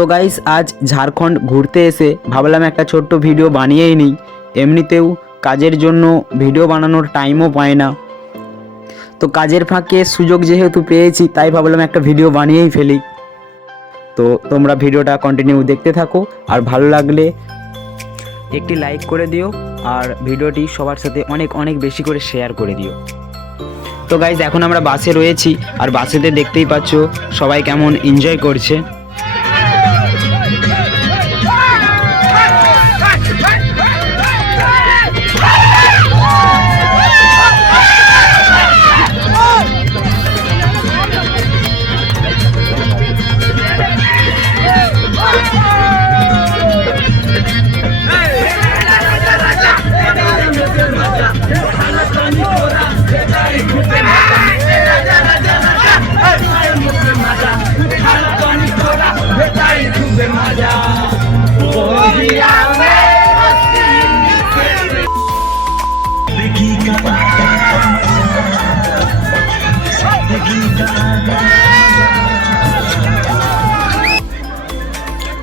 তো গাইস আজ ঝাড়খণ্ড ঘুরতে এসে ভাবলাম একটা ছোট্ট ভিডিও বানিয়েই নিই। এমনিতেও কাজের জন্য ভিডিও বানানোর টাইমও পায় না, তো কাজের ফাঁকে সুযোগ যেহেতু পেয়েছি তাই ভাবলাম একটা ভিডিও বানিয়েই ফেলি। তো তোমরা ভিডিওটা কন্টিনিউ দেখতে থাকো, আর ভালো লাগলে একটি লাইক করে দিও, আর ভিডিওটি সবার সাথে অনেক অনেক বেশি করে শেয়ার করে দিও। তো গাইস এখন আমরা বাসে রয়েছি, আর বাসেতে দেখতেই পাচ্ছ সবাই কেমন এনজয় করছে।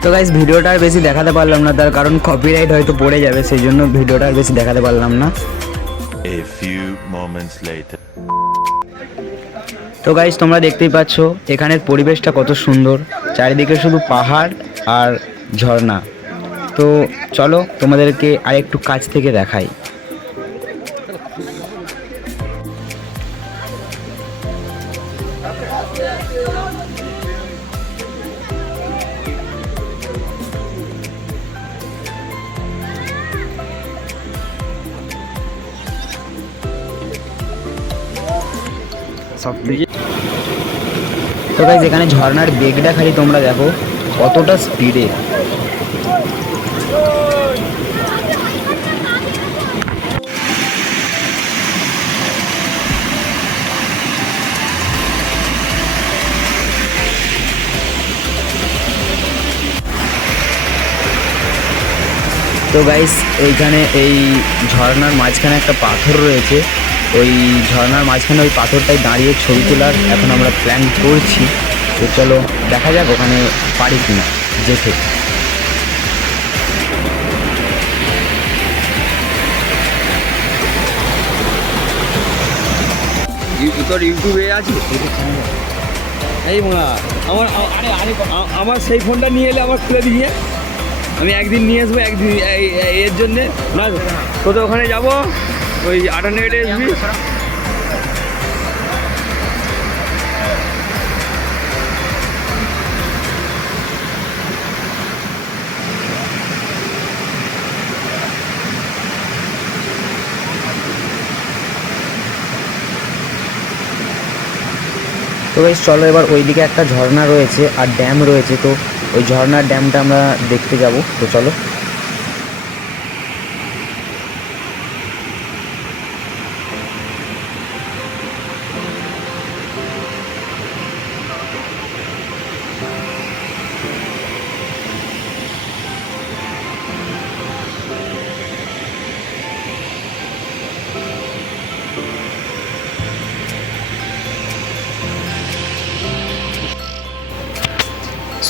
তো গাইস ভিডিওটা আর বেশি দেখাতে পারলাম না, তার কারণ কপিরাইট হয়তো পড়ে যাবে, সেই জন্য ভিডিওটা আর বেশি দেখাতে পারলাম না। A few moments later. তো গাইস তোমরা দেখতেই পাচ্ছ এখানের পরিবেশটা কত সুন্দর, চারিদিকে শুধু পাহাড় আর ঝর্ণা। তো চলো তোমাদেরকে আরেকটু কাছ থেকে দেখাই। তো গাইস এখানে ঝর্ণার বেগটা খালি তোমরা দেখো কতটা স্পিডে। তো গাইস এইখানে এই ঝর্ণার মাঝখানে একটা পাথর রয়েছে, ওই ঝর্ণার মাঝখানে ওই পাথরটায় দাঁড়িয়ে ছবি তোলার এখন আমরা প্ল্যান করছি। তো চলো দেখা যাক ওখানে পারি কিনা যেতে। তোর ইউটিউবে আছে এই মা আমার আমার সেই ফোনটা নিয়ে এলে আমার খুলে দিয়ে আমি একদিন নিয়ে আসবো, একদিন এর জন্যে না কোথাও ওখানে যাবো ওই 58 এসবি। তো গাইস চলো এবার ওইদিকে একটা ঝর্ণা রয়েছে আর ড্যাম রয়েছে, তো ওই ঝর্ণার ড্যামটা আমরা দেখতে যাব। তো চলো।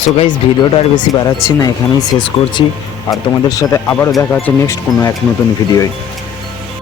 সো গাইস ভিডিওটা আর বেশি বাড়াচ্ছি না, এখানেই শেষ করছি, আর তোমাদের সাথে আবারও দেখা হচ্ছে নেক্সট কোনো এক নতুন ভিডিওয়।